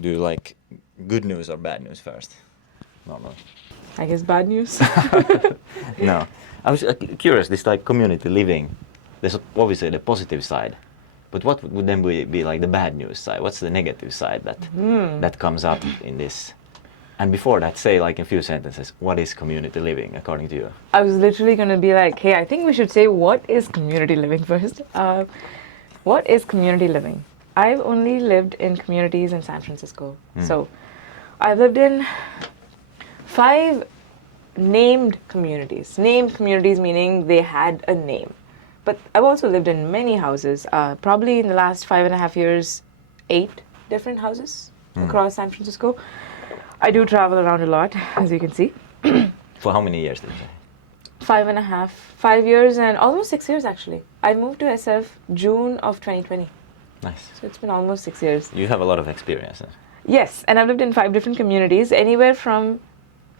Do you like good news or bad news first? Normally. I guess bad news. No. I was curious, this like community living, there's obviously the positive side, but what would then be like the bad news side? What's the negative side that comes up in this? And before that, say like in a few sentences, what is community living according to you? I was literally going to be like, hey, I think we should say what is community living first. What is community living? I've only lived in communities in San Francisco. So I've lived in 5 named communities. Named communities meaning they had a name. But I've also lived in many houses. Probably in the last 5.5 years, 8 different houses across San Francisco. I do travel around a lot, as you can see. For how many years did you say? 5.5, 5 years and almost 6 years actually. I moved to SF June of 2020. Nice. So it's been almost 6 years. You have a lot of experience. Yes, and I've lived in 5 different communities, anywhere from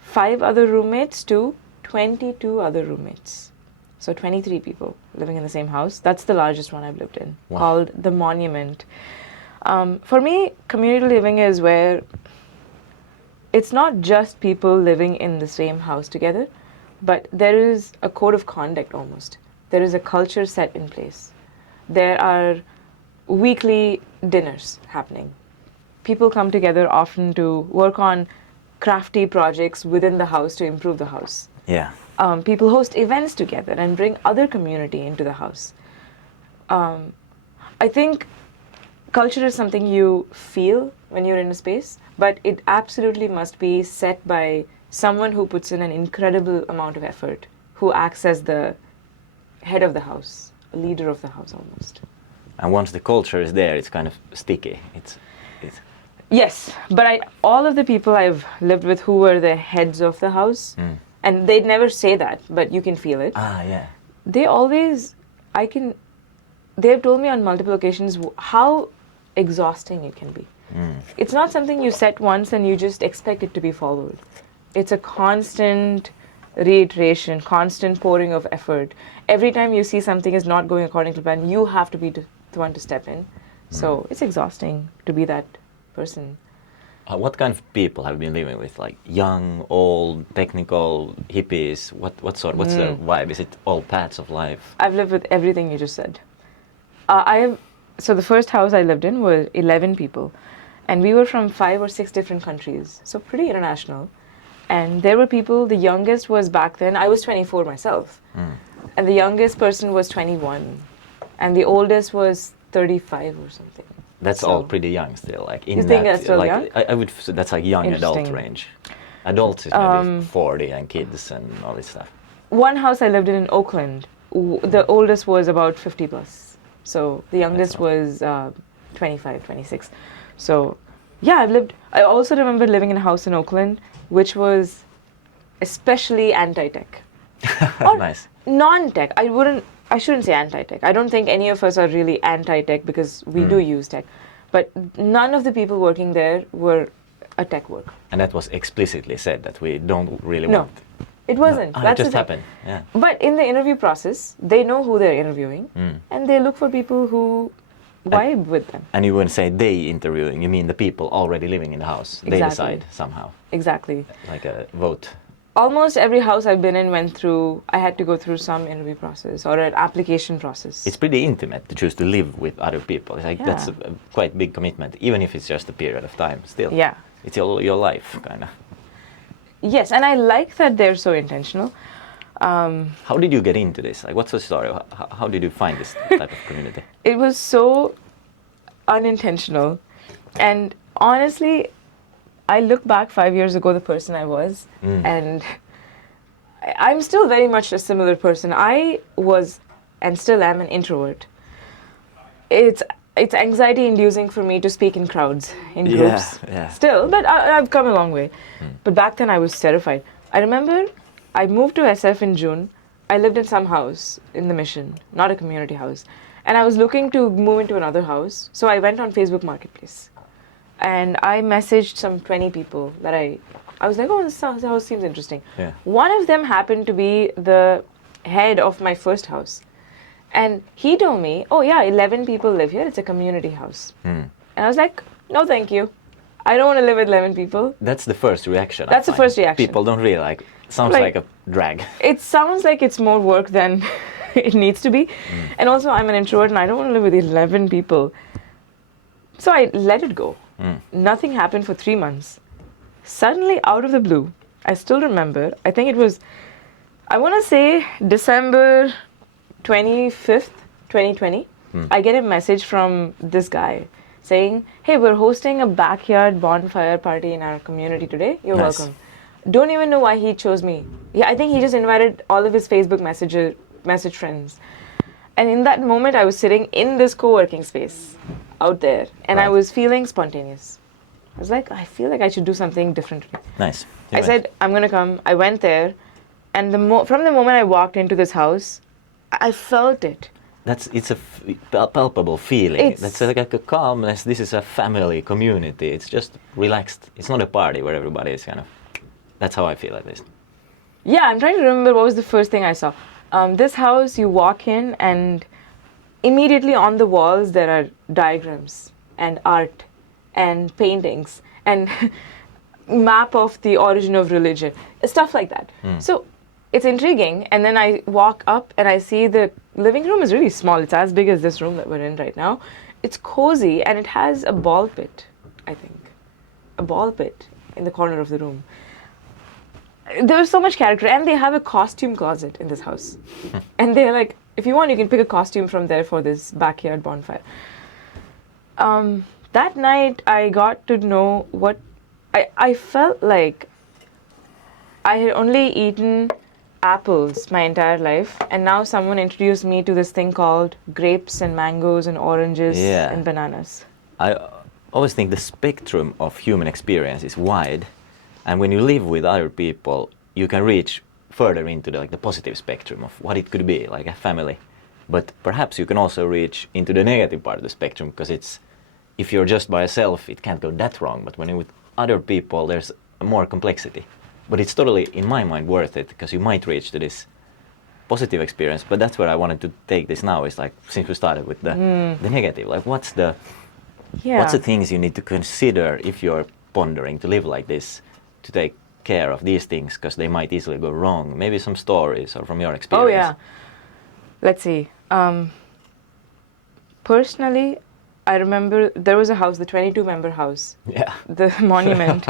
5 other roommates to 22 other roommates. So 23 people living in the same house. That's the largest one I've lived in, called The Monument. For me, community living is where it's not just people living in the same house together, but there is a code of conduct almost. There is a culture set in place. There are weekly dinners happening. People come together often to work on crafty projects within the house to improve the house. Yeah. People host events together and bring other community into the house. I think culture is something you feel when you're in a space, but it absolutely must be set by someone who puts in an incredible amount of effort, who acts as the head of the house, a leader of the house almost. And once the culture is there, it's kind of sticky. It's Yes, but all of the people I've lived with who were the heads of the house, and they'd never say that, but you can feel it. yeah. They always, they've told me on multiple occasions how exhausting it can be. It's not something you set once and you just expect it to be followed. It's a constant reiteration, constant pouring of effort. Every time you see something is not going according to plan, you have to be the one to step in. So it's exhausting to be that person. What kind of people have you been living with? Like young, old, technical, hippies? What's the vibe? Is it all paths of life? I've lived with everything you just said. So the first house I lived in was 11 people, and we were from 5 or 6 different countries, so pretty international. And there were people, the youngest was back then, I was 24 myself, and the youngest person was 21, and the oldest was 35 or something. That's all pretty young still. Like in you think that's still like, young? I would say that's like young adult range. Adults is maybe 40 and kids and all this stuff. One house I lived in Oakland, the oldest was about 50 plus. So the youngest was 25, 26. So yeah, I also remember living in a house in Oakland, which was especially anti-tech. Nice. Non-tech. I shouldn't say anti-tech. I don't think any of us are really anti-tech because we do use tech. But none of the people working there were a tech worker. And that was explicitly said that we don't really No, want. it wasn't. No. That's It just the thing. happened. Yeah. But in the interview process, they know who they're interviewing, and they look for people who vibe with them. And you wouldn't say they interviewing, you mean the people already living in the house. They Exactly. decide somehow. Exactly. Like a vote. Almost every house I've been in I had to go through some interview process or an application process. It's pretty intimate to choose to live with other people. It's like that's a quite big commitment, even if it's just a period of time still. Yeah. It's your life, kind of. Yes, and I like that they're so intentional. How did you get into this? Like, what's the story? How did you find this type of community? It was so unintentional. And honestly, I look back 5 years ago, the person I was, and I'm still very much a similar person. I was, and still am, an introvert. It's anxiety-inducing for me to speak in crowds, in groups. Yeah. Still, but I've come a long way. But back then I was terrified. I remember I moved to SF in June. I lived in some house in the Mission, not a community house. And I was looking to move into another house, so I went on Facebook Marketplace. And I messaged some 20 people that I was like, oh, this house seems interesting. Yeah. One of them happened to be the head of my first house. And he told me, oh yeah, 11 people live here. It's a community house. And I was like, no, thank you. I don't want to live with 11 people. That's the first reaction. That's the first reaction. People don't really like. Sounds like a drag. It sounds like it's more work than it needs to be. And also, I'm an introvert and I don't want to live with 11 people. So I let it go. Nothing happened for 3 months. Suddenly, out of the blue, I still remember, I think it was, I want to say December 25th, 2020, I get a message from this guy saying, hey, we're hosting a backyard bonfire party in our community today. You're Nice. welcome. Don't even know why he chose me. Yeah, I think he just invited all of his Facebook message friends. And in that moment, I was sitting in this co-working space out there, and I Right. was feeling spontaneous. I was like, I feel like I should do something different today. Nice. I said, I'm going to come. I went there, and from the moment I walked into this house, I felt it. It's a palpable feeling. It's- That's like a calmness. This is a family community. It's just relaxed. It's not a party where everybody is kind of. That's how I feel at least. Yeah, I'm trying to remember what was the first thing I saw. This house, you walk in, and immediately on the walls there are diagrams and art and paintings and map of the origin of religion, stuff like that. So it's intriguing. And then I walk up and I see the living room is really small. It's as big as this room that we're in right now. It's cozy and it has a ball pit, I think. A ball pit in the corner of the room. There was so much character, and they have a costume closet in this house. And they're like, if you want, you can pick a costume from there for this backyard bonfire. That night, I got to know what I felt like I had only eaten apples my entire life, and now someone introduced me to this thing called grapes and mangoes and oranges Yeah. and bananas. I always think the spectrum of human experience is wide, and when you live with other people, you can reach further into the positive spectrum of what it could be, like a family. But perhaps you can also reach into the negative part of the spectrum, because if you're just by yourself, it can't go that wrong. But when you're with other people, there's more complexity. But it's totally, in my mind, worth it, because you might reach to this positive experience. But that's where I wanted to take this now, is like, since we started with the negative, like what's the things you need to consider if you're pondering to live like this, to take care of these things, because they might easily go wrong. Maybe some stories or from your experience. Oh, yeah. Let's see. Personally, I remember there was a house, the 22-member house. Yeah. The monument.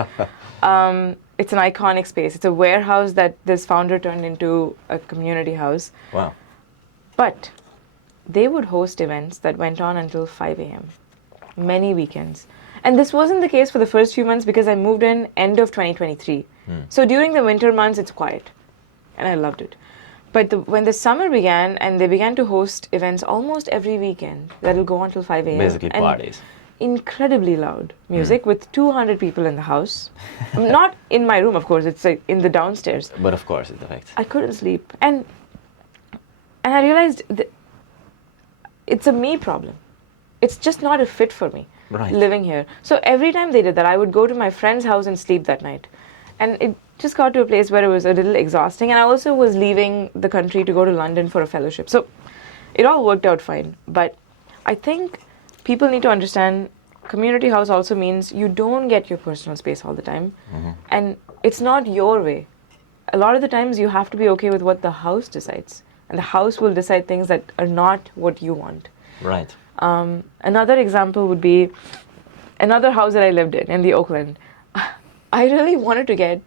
It's an iconic space. It's a warehouse that this founder turned into a community house. Wow. But they would host events that went on until 5 a.m. Many weekends. And this wasn't the case for the first few months, because I moved in end of 2023. So during the winter months, it's quiet. And I loved it. But when the summer began, and they began to host events almost every weekend that'll go until 5 a.m. Basically and parties. Incredibly loud music with 200 people in the house. Not in my room, of course. It's like in the downstairs. But of course it affects. I couldn't sleep. And I realized that it's a me problem. It's just not a fit for me living here. So every time they did that, I would go to my friend's house and sleep that night. And it just got to a place where it was a little exhausting. And I also was leaving the country to go to London for a fellowship. So it all worked out fine. But I think people need to understand community house also means you don't get your personal space all the time. And it's not your way. A lot of the times you have to be okay with what the house decides. And the house will decide things that are not what you want. Right. Another example would be another house that I lived in the Oakland. I really wanted to get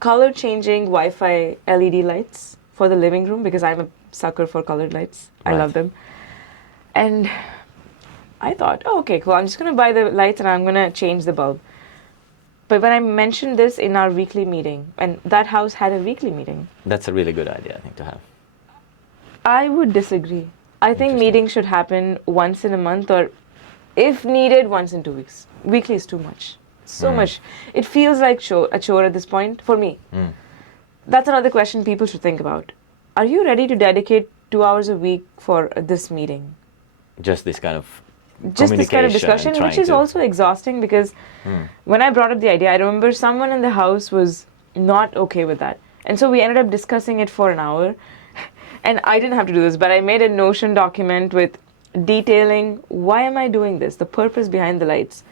color changing Wi-Fi LED lights for the living room, because I'm a sucker for colored lights. I love them. And I thought, oh, okay, cool. I'm just going to buy the lights and I'm going to change the bulb. But when I mentioned this in our weekly meeting, and that house had a weekly meeting. That's a really good idea, I think, to have. I would disagree. I think meetings should happen once in a month, or if needed, once in 2 weeks. Weekly is too much. So much. It feels like a chore at this point for me. That's another question people should think about. Are you ready to dedicate 2 hours a week for this meeting? Just this kind of Just this kind of discussion, which is also exhausting, because when I brought up the idea, I remember someone in the house was not okay with that. And so we ended up discussing it for an hour. And I didn't have to do this, but I made a Notion document with detailing, why am I doing this? The purpose behind the lights.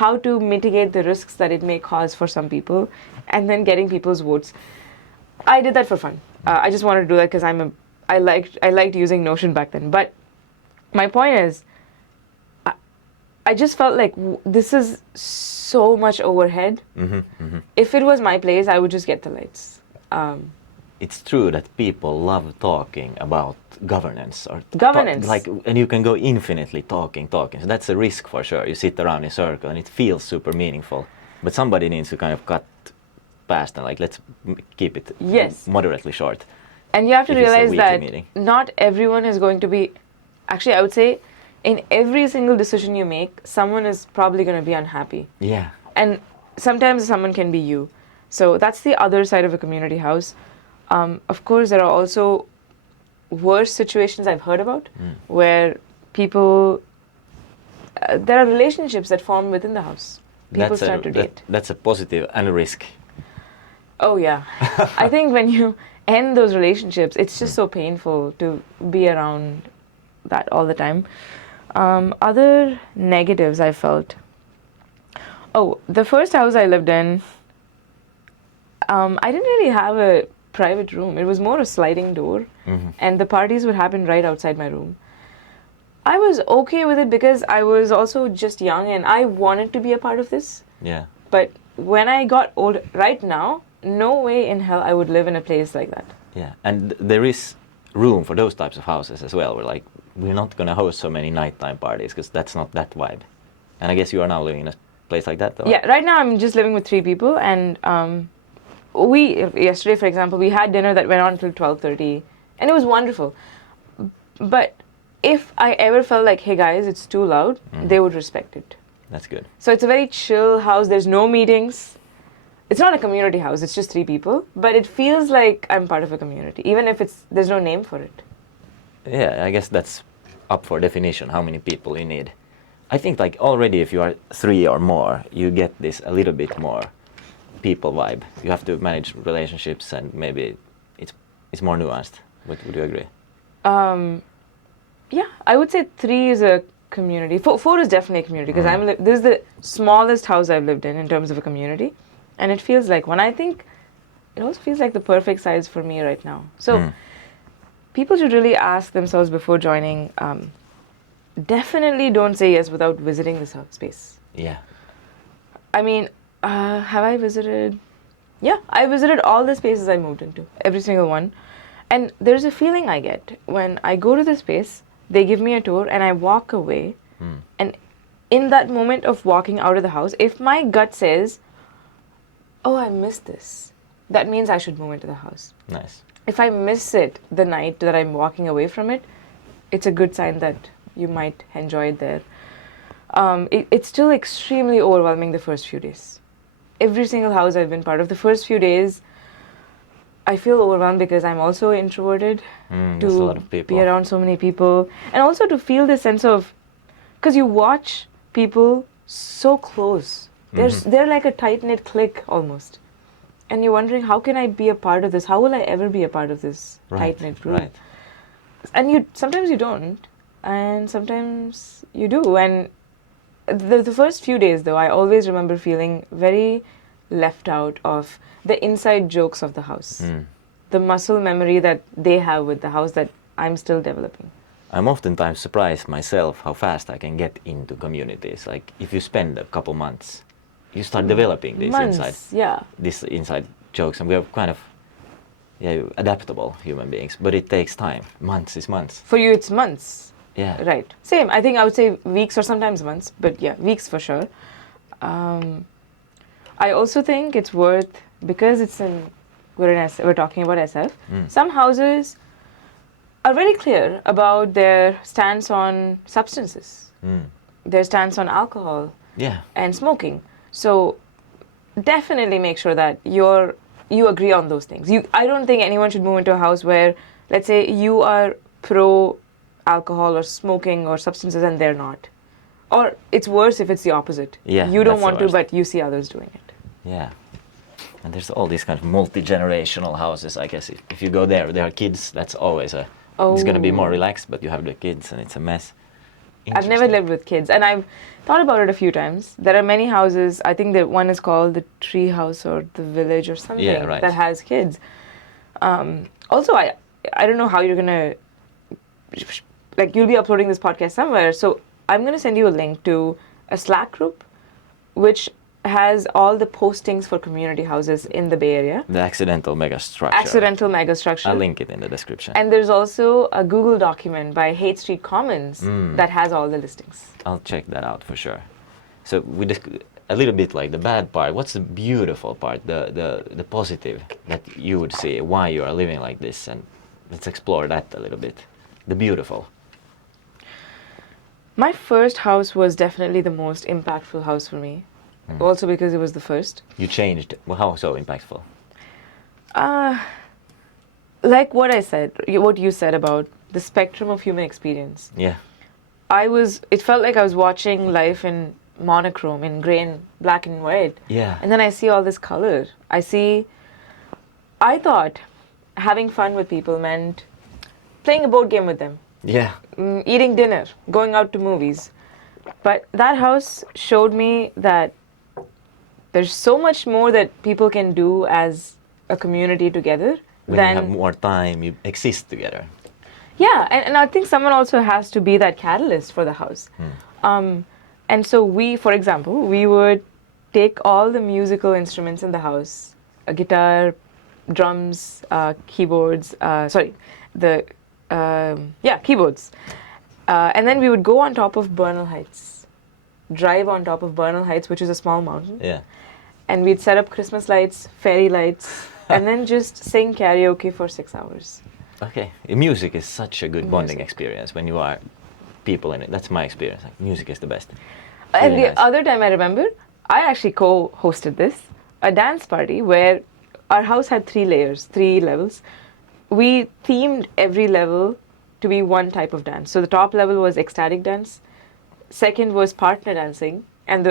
how to mitigate the risks that it may cause for some people, and then getting people's votes. I did that for fun. I just wanted to do that because I liked using Notion back then. But my point is, I just felt like this is so much overhead. If it was my place, I would just get the lights. It's true that people love talking about governance or Governance. and you can go infinitely talking. So that's a risk for sure. You sit around in a circle and it feels super meaningful. But somebody needs to kind of cut past and let's keep it Yes. moderately short. And you have to If it's a realize weekly that meeting. not everyone is going to be. Actually, I would say, in every single decision you make, someone is probably going to be unhappy. Yeah. And sometimes someone can be you. So that's the other side of a community house. Of course, there are also worse situations I've heard about where people, there are relationships that form within the house. People start to date. That's a positive and a risk. Oh, yeah. I think when you end those relationships, it's just so painful to be around that all the time. Other negatives I felt. Oh, the first house I lived in, I didn't really have a private room. It was more a sliding door, and the parties would happen right outside my room. I was okay with it because I was also just young and I wanted to be a part of this. Yeah. But when I got old, right now, no way in hell I would live in a place like that. Yeah, and there is room for those types of houses as well. We're not going to host so many nighttime parties because that's not that vibe. And I guess you are now living in a place like that, though. Yeah, right now I'm just living with 3 people, and yesterday, for example, we had dinner that went on until 12:30, and it was wonderful. But if I ever felt like, hey guys, it's too loud, they would respect it. That's good. So it's a very chill house. There's no meetings. It's not a community house. It's just 3 people, but it feels like I'm part of a community, even if there's no name for it. Yeah, I guess that's up for definition, how many people you need. I think already if you are 3 or more, you get this a little bit more people vibe. You have to manage relationships and maybe it's more nuanced. Would you agree? Yeah, I would say 3 is a community. 4 is definitely a community because this is the smallest house I've lived in terms of a community. And it feels like, when I think, it also feels like the perfect size for me right now. So people should really ask themselves before joining, definitely don't say yes without visiting this space. Yeah. I mean, have I visited? Yeah, I visited all the spaces I moved into, every single one. And there's a feeling I get when I go to the space, they give me a tour and I walk away. And in that moment of walking out of the house, if my gut says, oh, I missed this, that means I should move into the house. Nice. If I miss it the night that I'm walking away from it, it's a good sign that you might enjoy it there. It's still extremely overwhelming the first few days. Every single house I've been part of, the first few days, I feel overwhelmed because I'm also introverted There's a lot of people. be around so many people. And also to feel this sense of, because you watch people so close. They're like a tight-knit clique almost. And you're wondering, how can I be a part of this? How will I ever be a part of this tight-knit group? Right. And sometimes you don't, and sometimes you do. And the first few days, though, I always remember feeling very left out of the inside jokes of the house. The muscle memory that they have with the house that I'm still developing. I'm oftentimes surprised myself how fast I can get into communities. If you spend a couple months, you start developing these inside jokes, and we are kind of adaptable human beings, but it takes time. Months is months. For you, it's months. Yeah. Right. Same. I think I would say weeks or sometimes months, but yeah, weeks for sure. I also think it's worth, because we're talking about SF, some houses are very clear about their stance on substances, their stance on alcohol and smoking. So definitely make sure that you agree on those things. I don't think anyone should move into a house where, let's say, you are pro alcohol or smoking or substances and they're not. Or it's worse if it's the opposite. Yeah, you don't that's want the to, worst. but you see others doing it. Yeah. And there's all these kind of multi-generational houses, I guess. If you go there are kids, that's always it's going to be more relaxed, but you have the kids and it's a mess. I've never Interesting. lived with kids, and I've thought about it a few times. There are many houses. I think that one is called the tree house or the village or something Yeah, right. that has kids. Also, I don't know how you're gonna, like, you'll be uploading this podcast somewhere, so I'm gonna send you a link to a Slack group which has all the postings for community houses in the Bay Area. The accidental megastructure. Accidental megastructure. I'll link it in the description. And there's also a Google document by Hate Street Commons that has all the listings. I'll check that out for sure. So we a little bit like the bad part. What's the beautiful part? The positive that you would see why you are living like this, and let's explore that a little bit. The beautiful. My first house was definitely the most impactful house for me. Also because it was the first. You changed. Well, how so impactful? Like what I said, what you said about the spectrum of human experience. Yeah. It felt like I was watching life in monochrome, in gray and black and white. Yeah. And then I see all this color. I thought having fun with people meant playing a board game with them, Yeah. eating dinner, going out to movies. But that house showed me that there's so much more that people can do as a community together. When you have more time, you exist together. Yeah, and I think someone also has to be that catalyst for the house. And so for example, we would take all the musical instruments in the house, a guitar, drums, keyboards, keyboards. And then we would go on top of Bernal Heights, drive on top of Bernal Heights, which is a small mountain. Yeah. And we'd set up Christmas lights, fairy lights, and then just sing karaoke for 6 hours. Okay. Music is such a good bonding experience when you are people in it. That's my experience. Like, music is the best. And Really the nice. other time I remember, I actually co-hosted this, a dance party where our house had 3 levels. We themed every level to be one type of dance. So the top level was ecstatic dance, second was partner dancing, and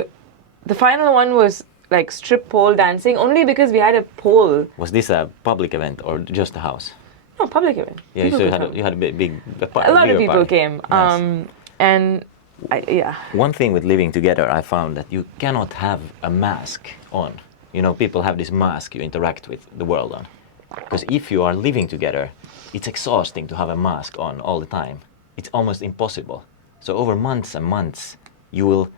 the final one was like strip pole dancing, only because we had a pole. Was this a public event or just a house? No, public event. Yeah, People so could come. you had a big A lot of bigger people party. came. Nice. And One thing with living together, I found that you cannot have a mask on. You know, people have this mask you interact with the world on. Because if you are living together, it's exhausting to have a mask on all the time. It's almost impossible. So over months and months, you will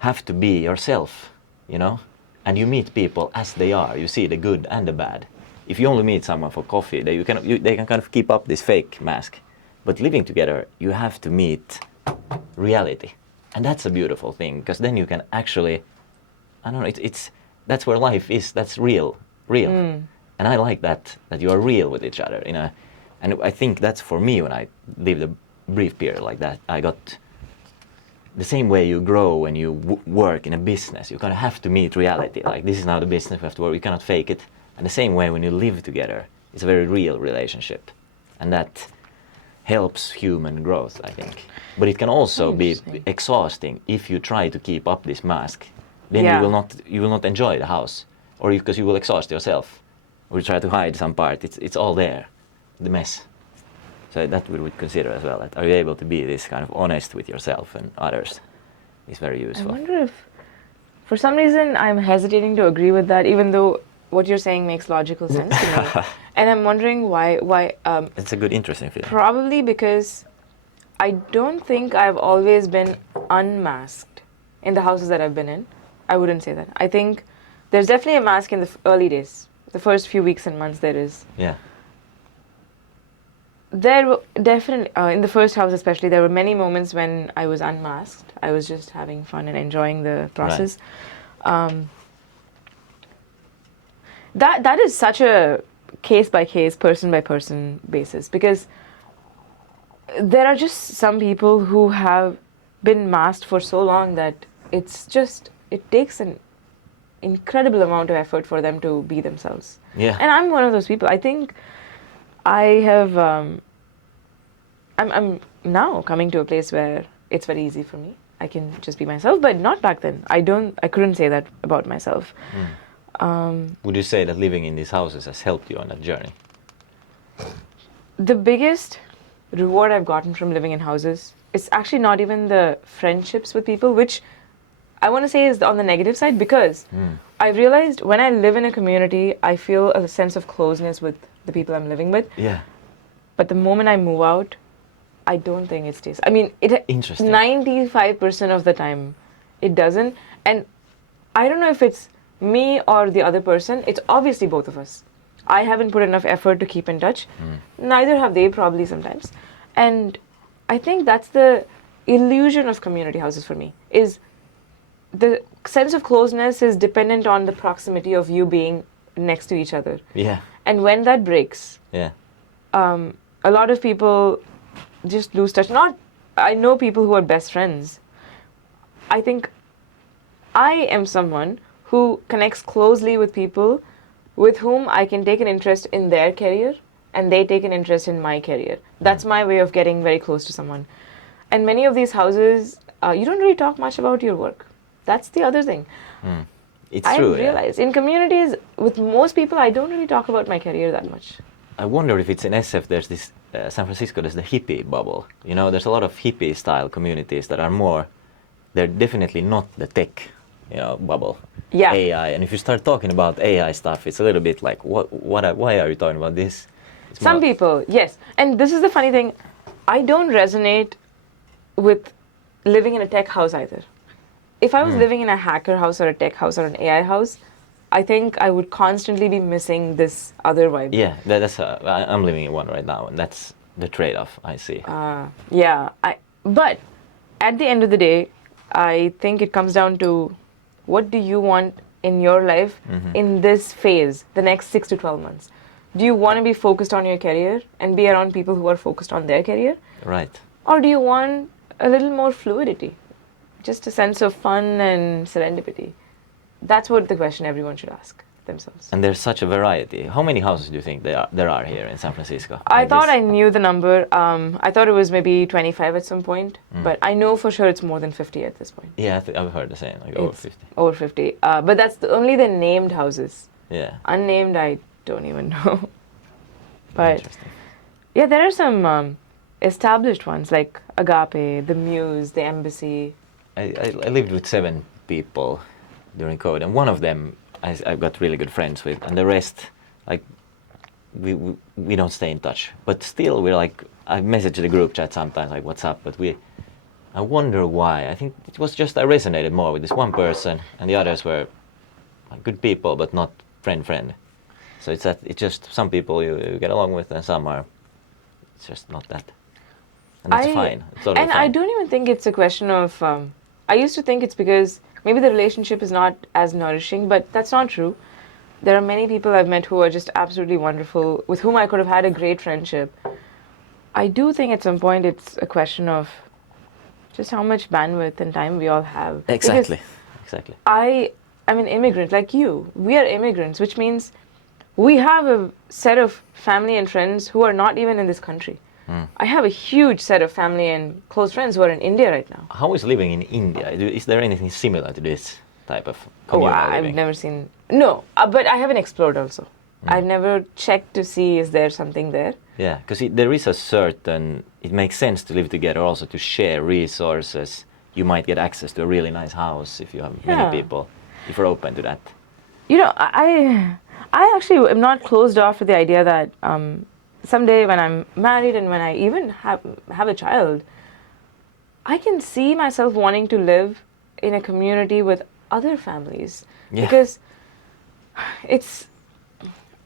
have to be yourself, you know? And you meet people as they are. You see the good and the bad. If you only meet someone for coffee, they can kind of keep up this fake mask. But living together, you have to meet reality. And that's a beautiful thing, because then you can actually, I don't know, that's where life is. That's real. And I like that you are real with each other. And I think that's for me when I lived a brief period like that. I got the same way you grow when you work in a business. You kind of have to meet reality. Like, this is now the business, we have to work. You cannot fake it. And the same way when you live together, it's a very real relationship. And that helps human growth, I think. But it can also be exhausting if you try to keep up this mask. Then you will not enjoy the house, or because you will exhaust yourself, or you try to hide some part. It's all there, the mess. So that we would consider as well. That are you able to be this kind of honest with yourself and others? Is very useful. I wonder if, for some reason, I'm hesitating to agree with that, even though what you're saying makes logical sense to me. And I'm wondering why. It's a good, interesting feeling. Probably because I don't think I've always been unmasked in the houses that I've been in. I wouldn't say that. I think there's definitely a mask in the early days. The first few weeks and months there is. Yeah. There were definitely, in the first house especially, there were many moments when I was unmasked. I was just having fun and enjoying the process. Right. That is such a case-by-case, person-by-person basis, because there are just some people who have been masked for so long that it takes an incredible amount of effort for them to be themselves. Yeah. And I'm one of those people. I think I have, I'm now coming to a place where it's very easy for me. I can just be myself, but not back then. I couldn't say that about myself. Would you say that living in these houses has helped you on that journey? The biggest reward I've gotten from living in houses it's actually not even the friendships with people, which I want to say is on the negative side, because I realized when I live in a community, I feel a sense of closeness with the people I'm living with. Yeah. But the moment I move out, I don't think it stays. I mean, Interesting. 95% of the time, it doesn't. And I don't know if it's me or the other person. It's obviously both of us. I haven't put enough effort to keep in touch. Neither have they, probably sometimes. And I think that's the illusion of community houses for me, is the sense of closeness is dependent on the proximity of you being next to each other. Yeah. And when that breaks, Yeah. a lot of people just lose touch. I know people who are best friends. I think I am someone who connects closely with people with whom I can take an interest in their career and they take an interest in my career. That's my way of getting very close to someone. And many of these houses, you don't really talk much about your work. That's the other thing. It's I true. Yeah. realize in communities, with most people, I don't really talk about my career that much. I wonder if it's in SF. There's this San Francisco. There's the hippie bubble. You know, there's a lot of hippie style communities that are more. They're definitely not the tech, bubble. Yeah. AI. And if you start talking about AI stuff, it's a little bit like, why are you talking about this? It's Some more- people, yes. And this is the funny thing. I don't resonate with living in a tech house either. If I was living in a hacker house or a tech house or an AI house, I think I would constantly be missing this other vibe. Yeah, I'm living in one right now, and that's the trade-off I see. Yeah. But at the end of the day, I think it comes down to what do you want in your life in this phase, the next 6 to 12 months? Do you want to be focused on your career and be around people who are focused on their career? Right. Or do you want a little more fluidity? Just a sense of fun and serendipity. That's what the question everyone should ask themselves. And there's such a variety. How many houses do you think there are here in San Francisco? I Like thought this? I knew the number. I thought it was maybe 25 at some point, but I know for sure it's more than 50 at this point. Yeah, I've heard the same, like over It's 50. Over 50. But that's only the named houses. Yeah. Unnamed, I don't even know. But Interesting. yeah, there are some established ones like Agape, the Muse, the Embassy. I lived with 7 people during COVID, and one of them I've got really good friends with, and the rest, like, we don't stay in touch. But still, we're like, I message the group chat sometimes, like, what's up? But I wonder why. I think it was just I resonated more with this one person, and the others were like, good people, but not friend. So it's just some people you get along with, and some are, it's just not that. And that's fine. It's totally And fine. I don't even think it's a question of. I used to think it's because maybe the relationship is not as nourishing, but that's not true. There are many people I've met who are just absolutely wonderful, with whom I could have had a great friendship. I do think at some point it's a question of just how much bandwidth and time we all have. Exactly. Because Exactly. I'm an immigrant like you. We are immigrants, which means we have a set of family and friends who are not even in this country. I have a huge set of family and close friends who are in India right now. How is living in India? Is there anything similar to this type of communal I've living? never seen. No, but I haven't explored also. I've never checked to see is there something there. Yeah, because there is a certain. It makes sense to live together, also to share resources. You might get access to a really nice house if you have Yeah. many people, if you're open to that. You know, I actually am not closed off to the idea that someday when I'm married and when I even have a child, I can see myself wanting to live in a community with other families. Yeah. Because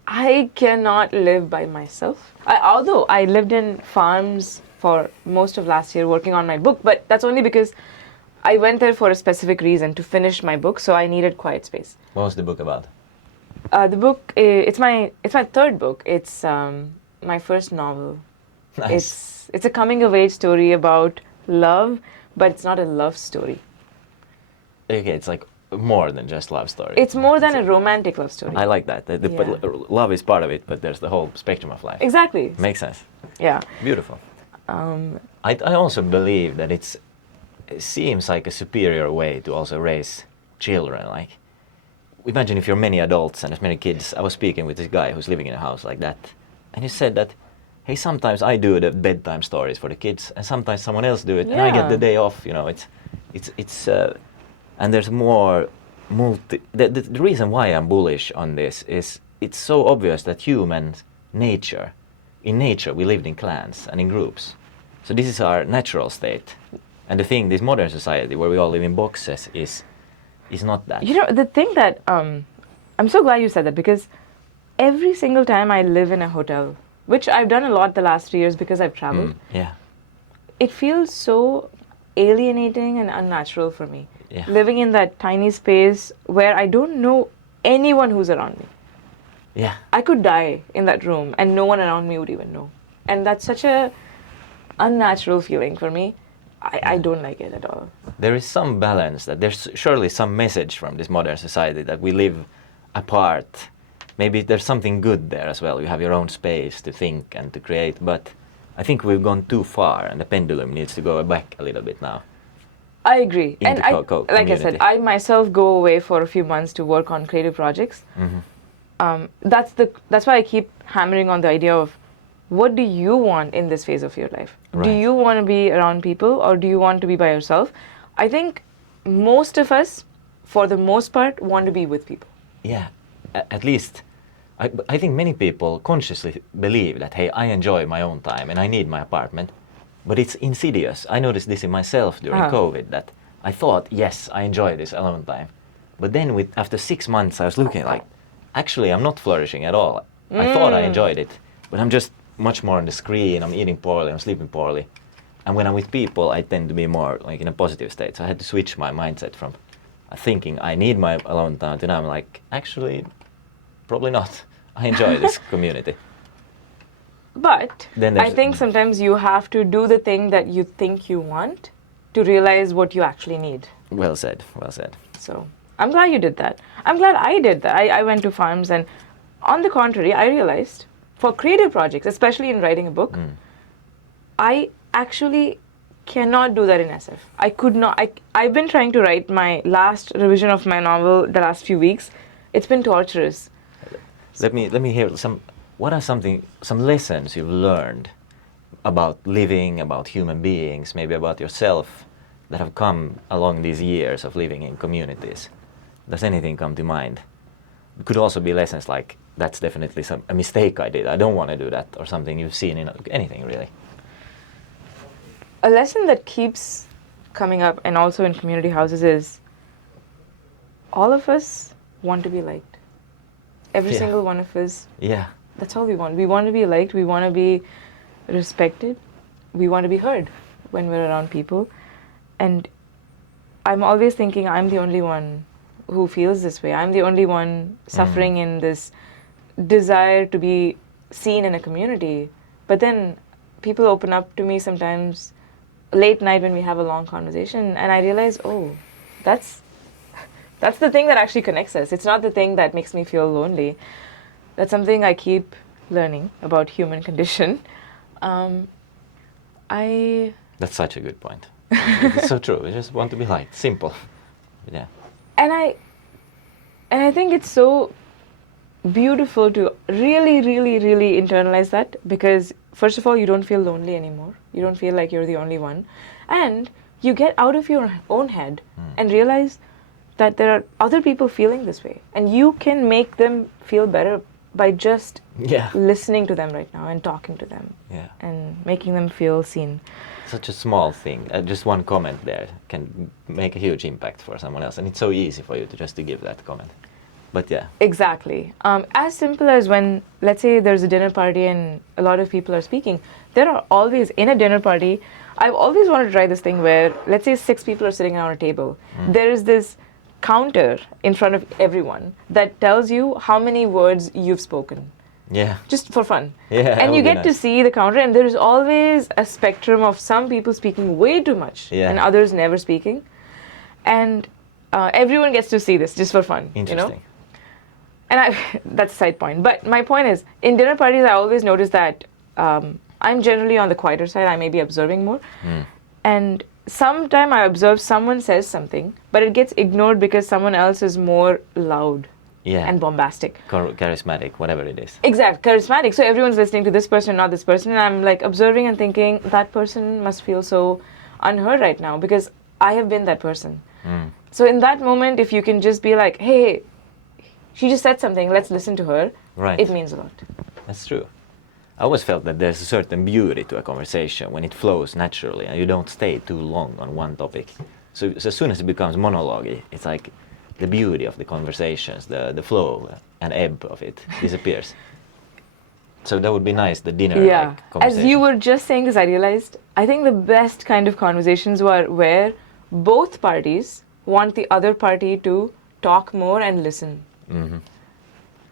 I cannot live by myself. Although I lived in farms for most of last year working on my book, but that's only because I went there for a specific reason, to finish my book, so I needed quiet space. What was the book about? The book, it's my third book. It's my first novel. Nice. It's a coming of age story about love, but it's not a love story. Okay, it's like more than just love story. It's more than a romantic love story. I like that. Yeah. Love is part of it, but there's the whole spectrum of life. Exactly. Makes sense. Yeah. Beautiful. I also believe that it seems like a superior way to also raise children. Like, imagine if you're many adults and as many kids. I was speaking with this guy who's living in a house like that, and he said that, hey, sometimes I do the bedtime stories for the kids, and sometimes someone else do it, and I get Yeah. the day off. You know, it's and there's more multi. The reason why I'm bullish on this is it's so obvious that human nature, in nature, we lived in clans and in groups, so this is our natural state. And the thing, this modern society where we all live in boxes is not that. You know, the thing that I'm so glad you said that, because every single time I live in a hotel, which I've done a lot the last 3 years because I've traveled, Yeah. it feels so alienating and unnatural for me. Yeah. Living in that tiny space where I don't know anyone who's around me. Yeah. I could die in that room and no one around me would even know. And that's such a unnatural feeling for me. I don't like it at all. There is some balance, that there's surely some message from this modern society that we live apart. Maybe there's something good there as well. You have your own space to think and to create, but I think we've gone too far and the pendulum needs to go back a little bit now. I agree. Into And like I said, community. I myself go away for a few months to work on creative projects. That's why I keep hammering on the idea of, what do you want in this phase of your life? Do Right. you want to be around people, or do you want to be by yourself? I think most of us, for the most part, want to be with people. Yeah, at least I think many people consciously believe that, hey, I enjoy my own time and I need my apartment, but it's insidious. I noticed this in myself during COVID, that I thought, yes, I enjoy this alone time, but then after 6 months I was looking like, actually I'm not flourishing at all. I thought I enjoyed it, but I'm just much more on the screen, I'm eating poorly, I'm sleeping poorly. And when I'm with people, I tend to be more like in a positive state. So I had to switch my mindset from thinking I need my alone time to now I'm like, actually, probably not. I enjoy this community. But Then I there's- think sometimes you have to do the thing that you think you want to realize what you actually need. Well said, well said. So I'm glad you did that. I'm glad I did that. I went to farms, and on the contrary, I realized for creative projects, especially in writing a book, I actually cannot do that in SF. I could not. I've been trying to write my last revision of my novel the last few weeks. It's been torturous. Let me hear what are some lessons you've learned about living, about human beings, maybe about yourself, that have come along these years of living in communities. Does anything come to mind? It could also be lessons like, that's definitely a mistake I did, I don't want to do that, or something you've seen in anything really. A lesson that keeps coming up, and also in community houses, is all of us want to be liked. Every Yeah. single one of us, Yeah, that's all we want. We want to be liked, we want to be respected, we want to be heard when we're around people. And I'm always thinking I'm the only one who feels this way. I'm the only one suffering in this desire to be seen in a community. But then people open up to me sometimes late night when we have a long conversation, and I realize, oh, that's the thing that actually connects us. It's not the thing that makes me feel lonely. That's something I keep learning about human condition. that's such a good point. It's so true. We just want to be liked. Simple. Yeah. And I think it's so beautiful to really, really, really internalize that, because first of all, you don't feel lonely anymore. You don't feel like you're the only one. And you get out of your own head and realize that there are other people feeling this way. And you can make them feel better by just Yeah. listening to them right now and talking to them Yeah. and making them feel seen. Such a small thing. Just one comment there can make a huge impact for someone else, and it's so easy for you to give that comment. But yeah. Exactly. As simple as when, let's say, there's a dinner party and a lot of people are speaking, there are always, in a dinner party, I've always wanted to try this thing where, let's say 6 people are sitting around a table. There is this counter in front of everyone that tells you how many words you've spoken, Yeah. just for fun. Yeah, that And would you be get to nice. see the counter, and there's always a spectrum of some people speaking way too much Yeah. and others never speaking. And everyone gets to see this just for fun. Interesting. You know? And that's a side point. But my point is, in dinner parties, I always notice that I'm generally on the quieter side. I may be observing more. And sometime I observe someone says something, but it gets ignored because someone else is more loud. Yeah. and bombastic. Charismatic, whatever it is. Exactly, charismatic. So everyone's listening to this person, not this person, and I'm like observing and thinking that person must feel so unheard right now because I have been that person. So in that moment, if you can just be like, hey, she just said something, let's listen to her, Right. it means a lot. That's true. I always felt that there's a certain beauty to a conversation when it flows naturally and you don't stay too long on one topic. So as soon as it becomes monologue, it's like the beauty of the conversations, the flow and ebb of it disappears. So that would be nice, the dinner Yeah. like conversation. As you were just saying this, I realized I think the best kind of conversations were where both parties want the other party to talk more and listen.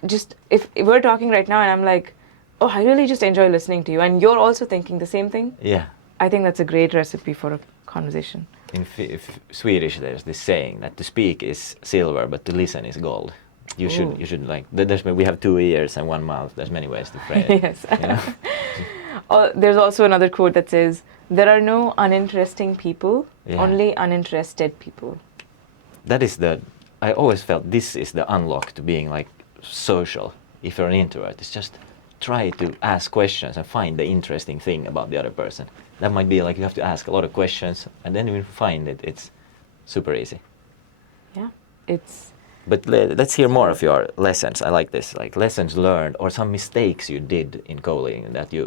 Just if we're talking right now and I'm like, oh, I really just enjoy listening to you, and you're also thinking the same thing, Yeah. I think that's a great recipe for a conversation. In Swedish, there's this saying that to speak is silver, but to listen is gold. You should like. We have 2 ears and 1 mouth. There's many ways to phrase it. Yes. You know? There's also another quote that says, there are no uninteresting people, Yeah. only uninterested people. That is I always felt this is the unlock to being like social. If you're an introvert, it's just try to ask questions and find the interesting thing about the other person. That might be like you have to ask a lot of questions, and then when you find it, it's super easy. Yeah, it's... But let's hear more of your lessons. I like this, like lessons learned or some mistakes you did in co-living that you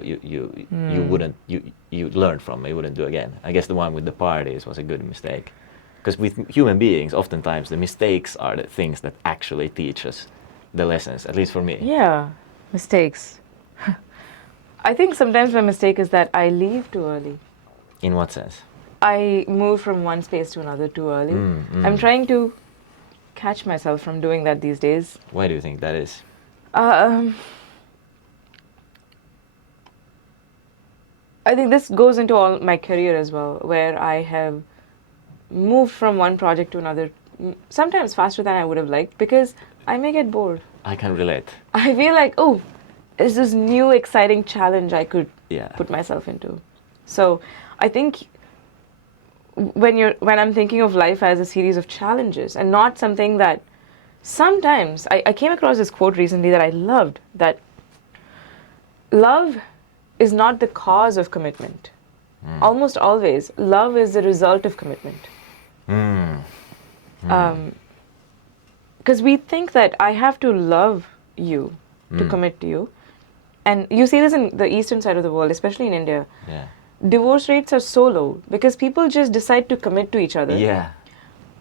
learned from, you wouldn't do again. I guess the one with the parties was a good mistake. Because with human beings, oftentimes the mistakes are the things that actually teach us the lessons, at least for me. Yeah, mistakes. I think sometimes my mistake is that I leave too early. In what sense? I move from one space to another too early. I'm trying to catch myself from doing that these days. Why do you think that is? I think this goes into all my career as well, where I have moved from one project to another, sometimes faster than I would have liked, because I may get bored. I can relate. I feel like, oh, it's this new exciting challenge I could put myself into. So I think when I'm thinking of life as a series of challenges and not something that sometimes I came across this quote recently that I loved, that love is not the cause of commitment. Almost always, love is the result of commitment. Because we think that I have to love you to commit to you. And you see this in the eastern side of the world, especially in India. Yeah. Divorce rates are so low because people just decide to commit to each other. Yeah.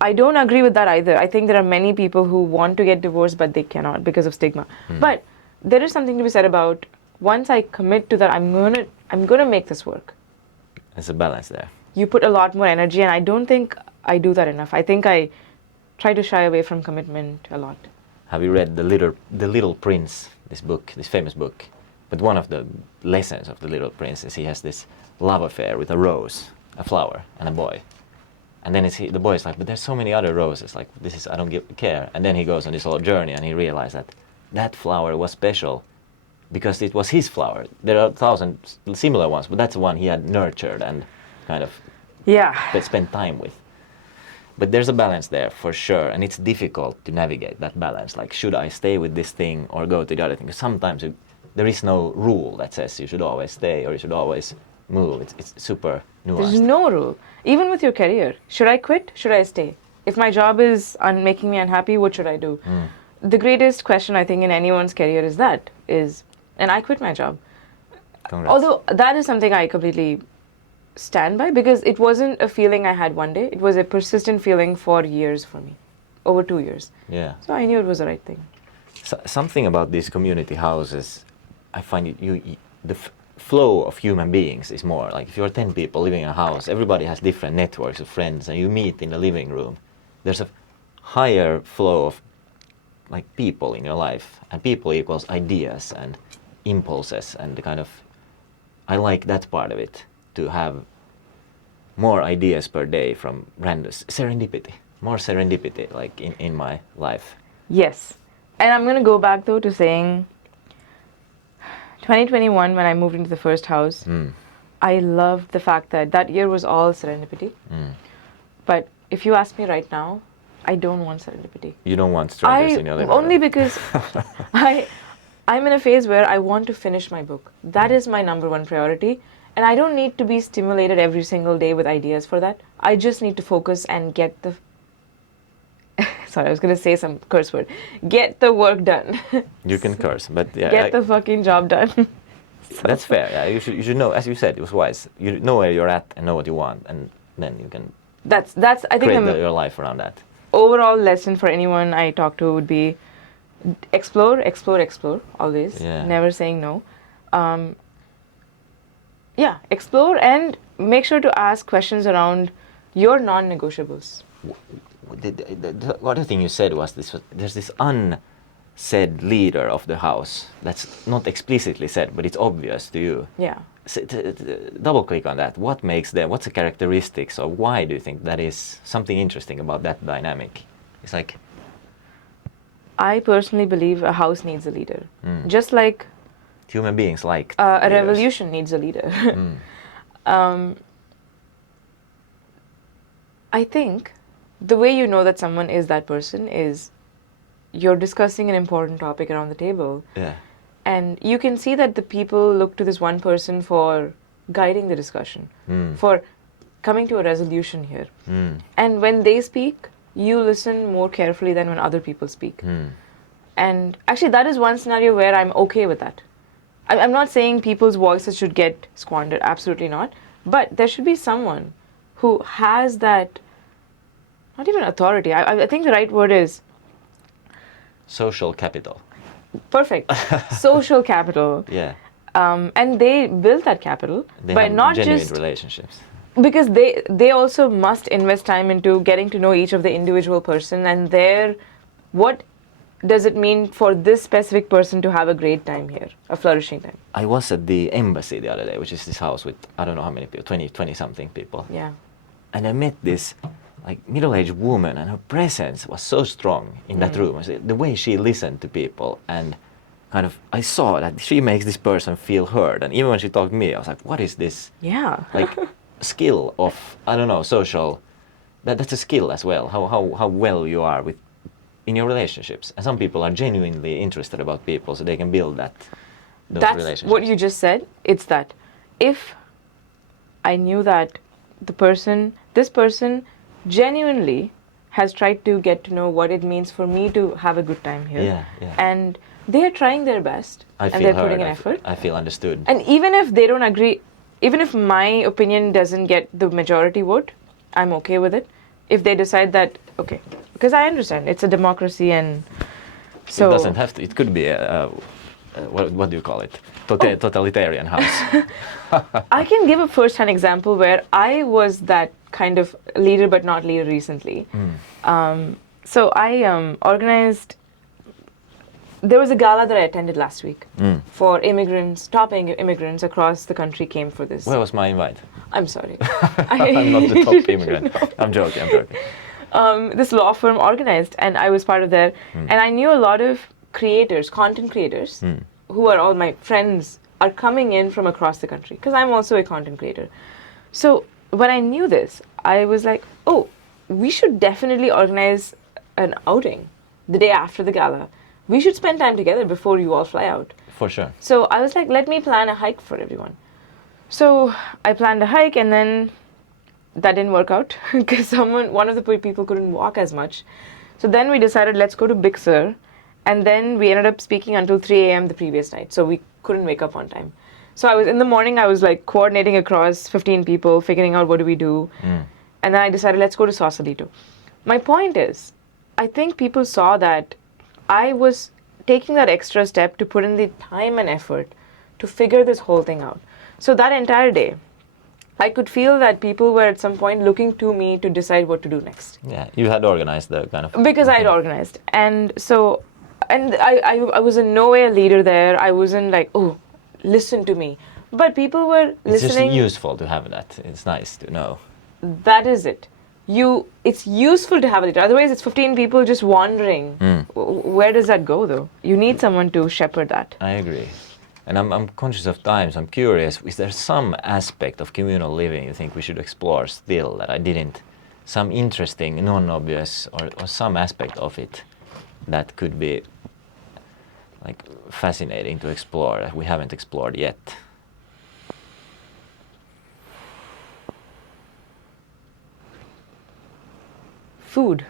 I don't agree with that either. I think there are many people who want to get divorced but they cannot because of stigma. But there is something to be said about once I commit to that, I'm gonna make this work. There's a balance there. You put a lot more energy, and I don't think I do that enough. I think I try to shy away from commitment a lot. Have you read The Little Prince? This famous book. But one of the lessons of The Little Prince is he has this love affair with a rose, a flower, and a boy. And then the boy is like, but there's so many other roses. Like I don't care. And then he goes on this whole journey, and he realized that flower was special because it was his flower. There are 1,000 similar ones, but that's the one he had nurtured and kind of spent time with. But there's a balance there for sure, and it's difficult to navigate that balance. Like, should I stay with this thing or go to the other thing? Because sometimes there is no rule that says you should always stay or you should always move. It's super nuanced. There's no rule. Even with your career, should I quit? Should I stay? If my job is making me unhappy, what should I do? The greatest question I think in anyone's career is, and I quit my job. Congrats. Although that is something I completely stand by because it wasn't a feeling I had one day. It was a persistent feeling for years for me, over 2 years. Yeah. So I knew it was the right thing. Something about these community houses, I find the flow of human beings is more like if you're 10 people living in a house, everybody has different networks of friends, and you meet in the living room. There's a higher flow of like people in your life, and people equals ideas and impulses, and the kind of I like that part of it, to have more ideas per day from random more serendipity like in my life. Yes. And I'm going to go back though to saying 2021 when I moved into the first house, I loved the fact that year was all serendipity. But if you ask me right now, I don't want serendipity. You don't want strangers in your living room. Only because I'm in a phase where I want to finish my book. That is my number one priority. And I don't need to be stimulated every single day with ideas for that. I just need to focus and get the... Sorry, I was going to say some curse word. Get the work done. You can curse, but yeah. Get the fucking job done. That's fair. Yeah, you should know, as you said, it was wise. You know where you're at and know what you want, and then you can That's I think create your life around that. Overall lesson for anyone I talk to would be explore always. Yeah. Never saying no. Explore and make sure to ask questions around your non-negotiables. The other thing you said was there's this unsaid leader of the house that's not explicitly said, but it's obvious to you. Yeah. Double click on that. What makes them? What's the characteristics, or why do you think that is something interesting about that dynamic? It's like, I personally believe a house needs a leader, just like human beings like a leaders. revolution needs a leader. I think the way you know that someone is that person is you're discussing an important topic around the table. Yeah. And you can see that the people look to this one person for guiding the discussion, for coming to a resolution here. And when they speak, you listen more carefully than when other people speak. And actually, that is one scenario where I'm okay with that. I'm not saying people's voices should get squandered, absolutely not. But there should be someone who has that, not even authority, I think the right word is... social capital. Perfect. Social capital. Yeah. And they build that capital They by have not genuine just... relationships. Because they also must invest time into getting to know each of the individual person and what does it mean for this specific person to have a great time here, a flourishing time. I was at the embassy the other day, which is this house with, I don't know how many people, 20 something people. Yeah. And I met this like middle-aged woman, and her presence was so strong in that room. The way she listened to people, and kind of, I saw that she makes this person feel heard. And even when she talked to me, I was like, what is this? Yeah. Like skill of, I don't know, social, that's a skill as well, how well you are in your relationships. And some people are genuinely interested about people, so they can build those relationships. That's what you just said. It's that if I knew that this person genuinely has tried to get to know what it means for me to have a good time here. Yeah. And they are trying their best. I feel they're heard. putting an effort. I feel understood. And even if they don't agree, even if my opinion doesn't get the majority vote, I'm okay with it. If they decide that, okay, because I understand it's a democracy, and so it doesn't have to. It could be what do you call it? Totalitarian house. I can give a first-hand example where I was that kind of leader but not leader recently. So I organized... There was a gala that I attended last week for immigrants, top immigrants across the country came for this. Where was my invite? I'm sorry. I'm not the top immigrant. No. I'm joking. This law firm organized, and I was part of their... And I knew a lot of creators, content creators, who are all my friends, are coming in from across the country, because I'm also a content creator. So when I knew this, I was like, oh, we should definitely organize an outing the day after the gala. We should spend time together before you all fly out. For sure. So I was like, let me plan a hike for everyone. So I planned a hike, and then that didn't work out because one of the people couldn't walk as much. So then we decided, let's go to Big Sur. And then we ended up speaking until 3 a.m. the previous night. So we couldn't wake up on time. So in the morning, I was like coordinating across 15 people, figuring out what do we do. And then I decided, let's go to Sausalito. My point is, I think people saw that I was taking that extra step to put in the time and effort to figure this whole thing out. So that entire day, I could feel that people were at some point looking to me to decide what to do next. Yeah, you had organized the kind of... Because I had organized. And so, and I was in no way a leader there. I wasn't like, oh, listen to me. But people were listening. It's just useful to have that. It's nice to know. That is it. It's useful to have a leader. Otherwise, it's 15 people just wandering. Where does that go, though? You need someone to shepherd that. I agree. And I'm conscious of time, so I'm curious, is there some aspect of communal living you think we should explore still that I didn't some interesting, non-obvious, or some aspect of it that could be like fascinating to explore that we haven't explored yet? Food,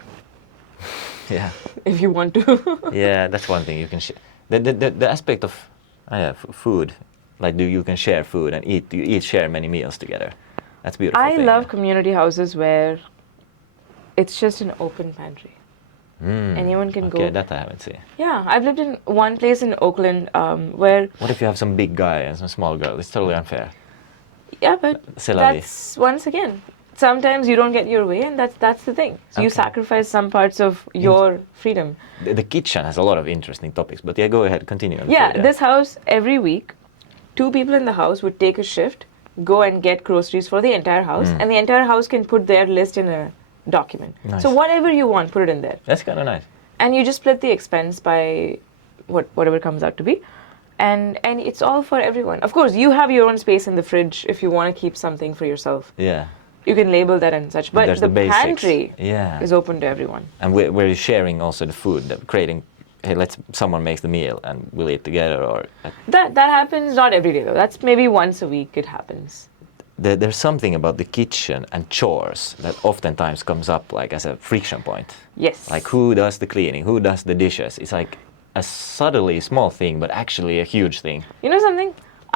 Yeah. if you want to. Yeah, that's one thing you can share. The aspect of food, like you can share food and eat. You each share many meals together. That's a beautiful. I thing, love yeah. community houses where it's just an open pantry. Anyone can Okay, go. that I haven't seen. Yeah, I've lived in one place in Oakland where, What if you have some big guy and some small girl? It's totally unfair. yeah, but C'est la vie. that's once again. Sometimes you don't get your way, and that's the thing. So you Okay. sacrifice some parts of your freedom. The kitchen has a lot of interesting topics, but yeah, go ahead, continue. on the Yeah, food, this house, every week, 2 people in the house would take a shift, go and get groceries for the entire house, and the entire house can put their list in a document. Nice. So whatever you want, put it in there. That's kind of nice. And you just split the expense by whatever it comes out to be. And it's all for everyone. Of course, you have your own space in the fridge if you want to keep something for yourself. Yeah. You can label that and such. But There's the the basics. pantry Yeah. is open to everyone. And we're sharing also the food, creating. Hey, someone makes the meal and we'll eat together, or That happens not every day though. That's maybe once a week it happens. there's something about the kitchen and chores that oftentimes comes up like as a friction point. Yes. Like who does the cleaning, who does the dishes? It's like a subtly small thing, but actually a huge thing. You know something?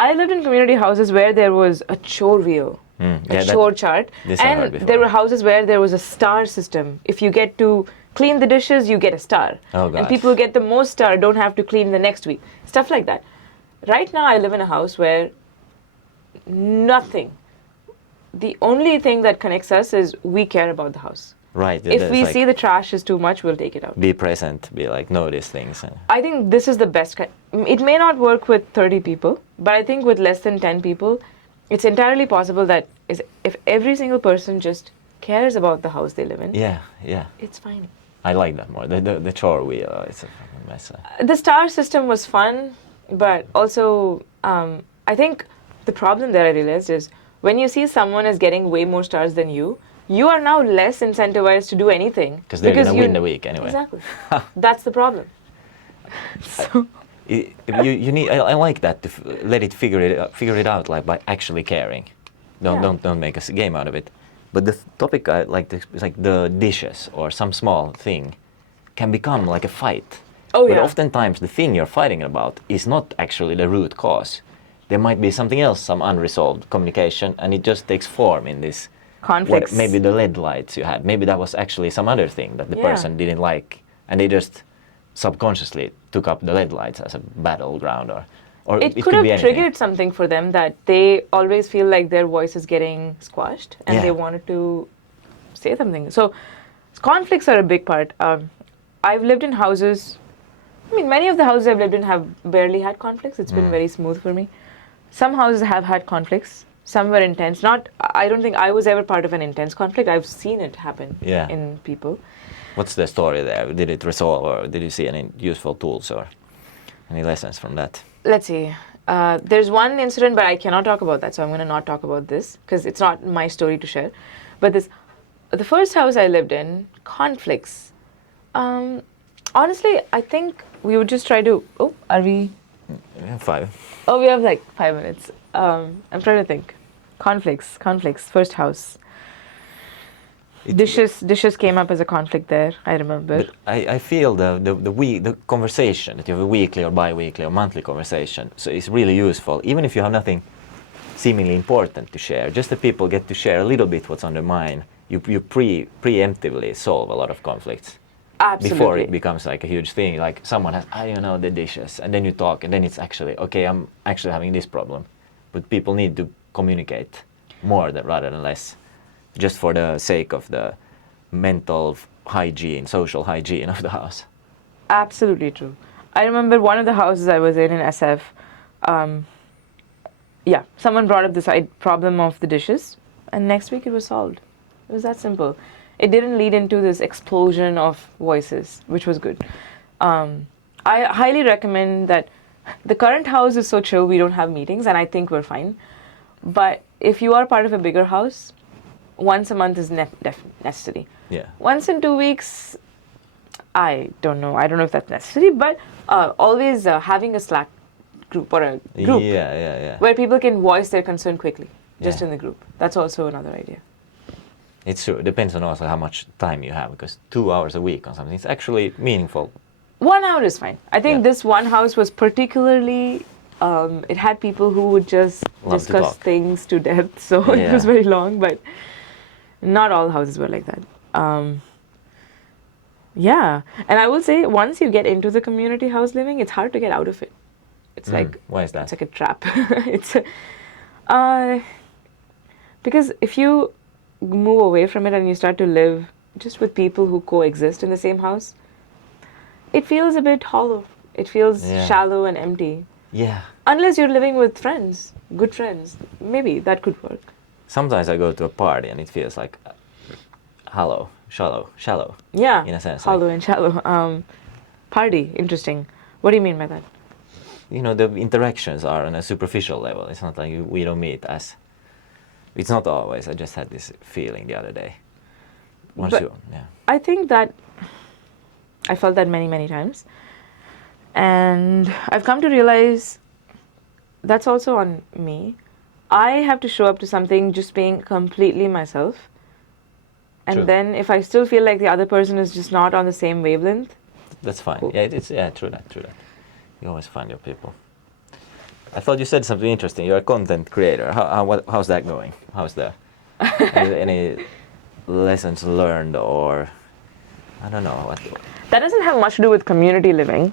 I lived in community houses where there was a chore wheel, a chore chart, this I heard and before. there were houses where there was a star system. If you get to clean the dishes, you get a star. Oh, and God. people who get the most star don't have to clean the next week. Stuff like that. Right now, I live in a house where nothing. The only thing that connects us is we care about the house. Right. If there's we like, see the trash is too much, we'll take it out. be present, be like notice things. I think this is the best. It may not work with 30 people, but I think with less than 10 people, it's entirely possible that if every single person just cares about the house they live in, Yeah, yeah. it's fine. I like that more. The chore wheel, it's a fucking mess. The star system was fun, but also I think the problem there I realized is when you see someone is getting way more stars than you are now less incentivized to do anything. Because they're going to win the week anyway. Exactly. That's the problem. So, You need. I like that to let it figure it out, like by actually caring. Don't make a game out of it. But the topic I like is like the dishes or some small thing can become like a fight. Oh, but yeah. oftentimes the thing you're fighting about is not actually the root cause. There might be something else, some unresolved communication, and it just takes form in this. conflicts. Maybe the LED lights you had. Maybe that was actually some other thing that the Yeah. person didn't like, and they just subconsciously took up the LED lights as a battleground, or It could be have anything. triggered something for them that they always feel like their voice is getting squashed and Yeah. they wanted to say something. So conflicts are a big part. I've lived in houses, I mean, many of the houses I've lived in have barely had conflicts. It's been very smooth for me. Some houses have had conflicts. Some were intense. I don't think I was ever part of an intense conflict. I've seen it happen Yeah. in people. What's the story there? Did it resolve, or did you see any useful tools or any lessons from that? Let's see. There's one incident, but I cannot talk about that, so I'm going to not talk about this because it's not my story to share. But the first house I lived in, conflicts. Honestly, I think we would just try to. Oh, are we? 5. Oh, we have like 5 minutes. I'm trying to think. Conflicts. First house. Dishes came up as a conflict there. I remember. But I feel the conversation that you have a weekly or bi-weekly or monthly conversation, so it's really useful, even if you have nothing seemingly important to share. Just the people get to share a little bit what's on their mind. You preemptively solve a lot of conflicts. Absolutely. Before it becomes like a huge thing, like someone has, I don't know, the dishes, and then you talk, and then it's actually, okay, I'm actually having this problem. But people need to communicate more rather than less, just for the sake of the mental hygiene, social hygiene of the house. Absolutely true. I remember one of the houses I was in SF, someone brought up this problem of the dishes, and next week it was solved. It was that simple. It didn't lead into this explosion of voices, which was good. I highly recommend that. The current house is so chill, we don't have meetings, and I think we're fine. But if you are part of a bigger house, once a month is necessary. Yeah. Once in 2 weeks, I don't know. I don't know if that's necessary, but always having a Slack group or a group Yeah. where people can voice their concern quickly, just Yeah. in the group. That's also another idea. It's true. It depends on also how much time you have, because 2 hours a week on something, it's actually meaningful. 1 hour is fine. I think Yeah. this one house was particularly, it had people who would just Love to discuss talk. things to death, so it Yeah. was very long, but not all houses were like that. Yeah, and I will say, once you get into the community house living, it's hard to get out of it. It's like, Why is that? it's like a trap. It's because if you move away from it and you start to live just with people who coexist in the same house, it feels a bit hollow. It feels Yeah. shallow and empty. Yeah. Unless you're living with friends, good friends, maybe that could work. Sometimes I go to a party and it feels like shallow. Yeah, In a sense, hollow and shallow. Party, interesting. What do you mean by that? You know, the interactions are on a superficial level. It's not like we don't meet as. It's not always. I just had this feeling the other day. Yeah. I think that I felt that many, many times. And I've come to realize that's also on me. I have to show up to something just being completely myself. And True. then if I still feel like the other person is just not on the same wavelength, That's fine. Cool. Yeah, true that. You always find your people. I thought you said something interesting. You're a content creator. How's that going? How's the any lessons learned, or I don't know what? that doesn't have much to do with community living.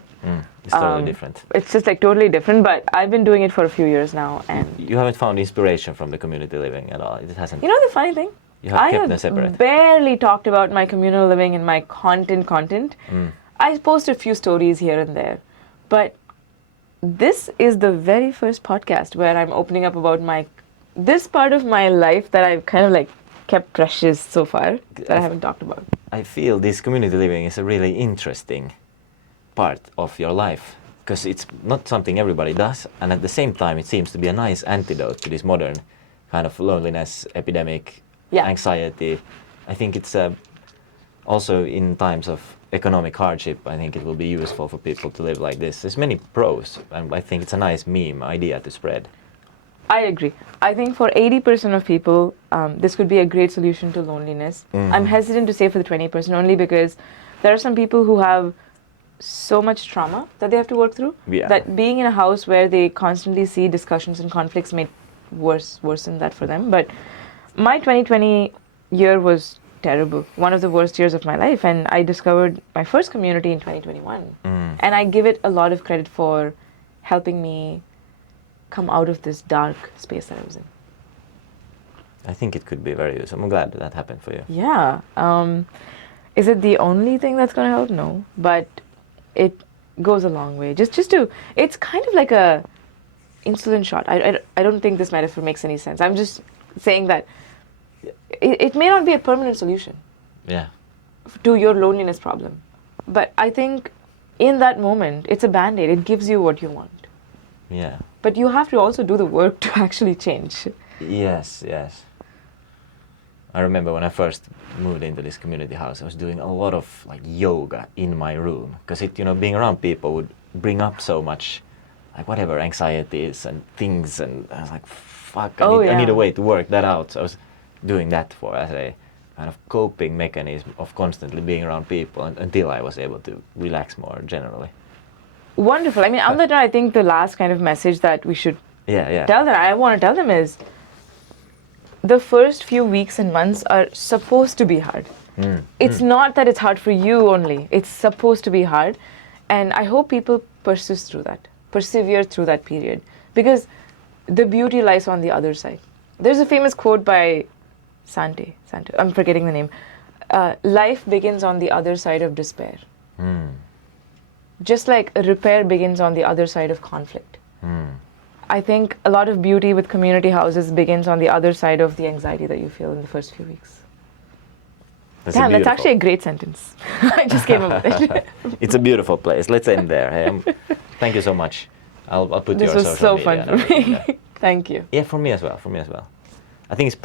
It's totally different. It's just like totally different, but I've been doing it for a few years now. And You haven't found inspiration from the community living at all. It hasn't. you know the funny thing? You have I kept them have separate. barely talked about my communal living in my content. I post a few stories here and there, but this is the very first podcast where I'm opening up about this part of my life that I've kind of like kept precious so far that I haven't talked about. I feel this community living is a really interesting part of your life, because it's not something everybody does, and at the same time it seems to be a nice antidote to this modern kind of loneliness epidemic, Yeah. anxiety. I think it's also in times of economic hardship, I think it will be useful for people to live like this. There's many pros, and I think it's a nice meme idea to spread. I agree. I think for 80% of people, this could be a great solution to loneliness. I'm hesitant to say for the 20% only because there are some people who have so much trauma that they have to work through, Yeah. that being in a house where they constantly see discussions and conflicts may worsen that for them. But my 2020 year was terrible, one of the worst years of my life, and I discovered my first community in 2021. And I give it a lot of credit for helping me come out of this dark space that I was in. I think it could be very useful. I'm glad that happened for you. Yeah. Is it the only thing that's going to help? No. But it goes a long way. Just to, it's kind of like a insulin shot. I don't think this metaphor makes any sense. I'm just saying that it may not be a permanent solution Yeah. to your loneliness problem. But I think in that moment, it's a Band-Aid. It gives you what you want. Yeah. But you have to also do the work to actually change. Yes. I remember when I first moved into this community house, I was doing a lot of like yoga in my room, because being around people would bring up so much, like whatever anxieties and things, and I was like, fuck, I need a way to work that out. So I was doing that as a kind of coping mechanism of constantly being around people until I was able to relax more generally. Wonderful. I mean, on that note, I think the last kind of message that we should Yeah. I want to tell them is the first few weeks and months are supposed to be hard. It's not that it's hard for you only. It's supposed to be hard. And I hope people persevere through that period, because the beauty lies on the other side. There's a famous quote by Sante, I'm forgetting the name. Life begins on the other side of despair. Just like repair begins on the other side of conflict. I think a lot of beauty with community houses begins on the other side of the anxiety that you feel in the first few weeks. Damn, that's actually a great sentence. I just came up with it. It's a beautiful place. Let's end there. Hey, thank you so much. I'll put This your was social so media fun for me. Yeah. Thank you. Yeah, for me as well. I think it's perfect.